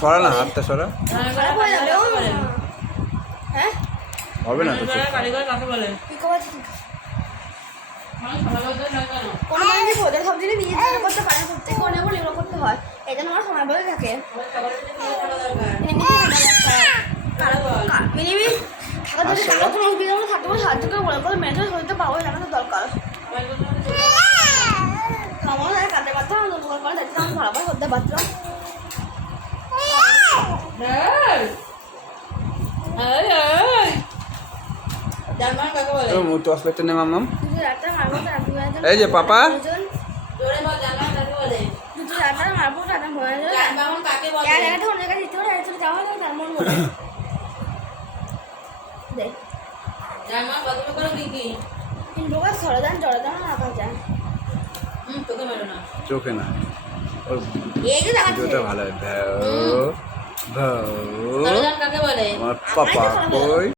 সরা না, হাতটা সরা। হবে না তো। সব জিনিস নিজে করতে পারে, প্রত্যেকে অনেক এগুলো করতে হয়, এই জন্য আমার সময় বলে থাকে। থাকতে সাহায্য করে বলে বলে মেনটেন করতে পারবো, সেটা তো দরকার। আমার কাঁদতে পারতাম, ভালো করে করতে পারতাম। এই যে পাপা, চোখে না, ভিডিওটা ভালো হয়। আমার পাপা কই?